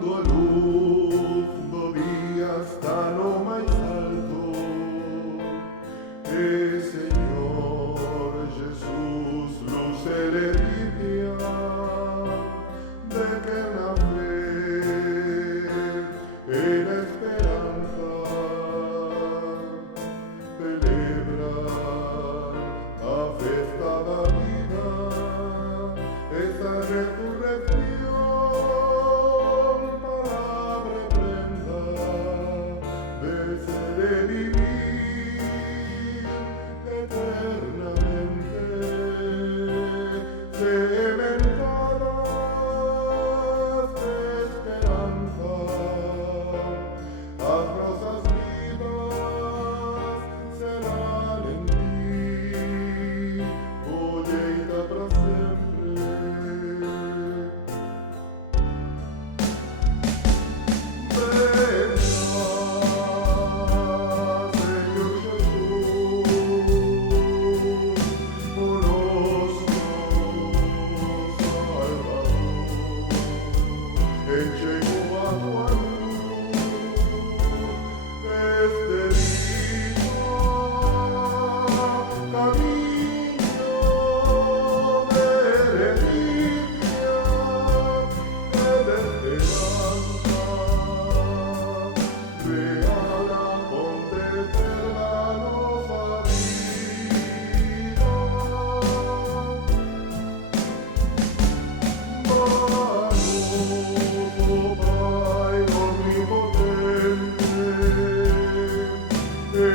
quando a luz do dia está no mais alto, e Senhor Jesus, luz celebria, de que na fé e na esperanza celebra a festa da vida, esa resurrección. De vivir eternamente, cementadas de esperanza, las rosas vivas serán en ti, colheita para sempre. Llegó a tu luz este día, camino de delicia, de esperanza, real acontecer la nosa vida. Pai onnipotente, e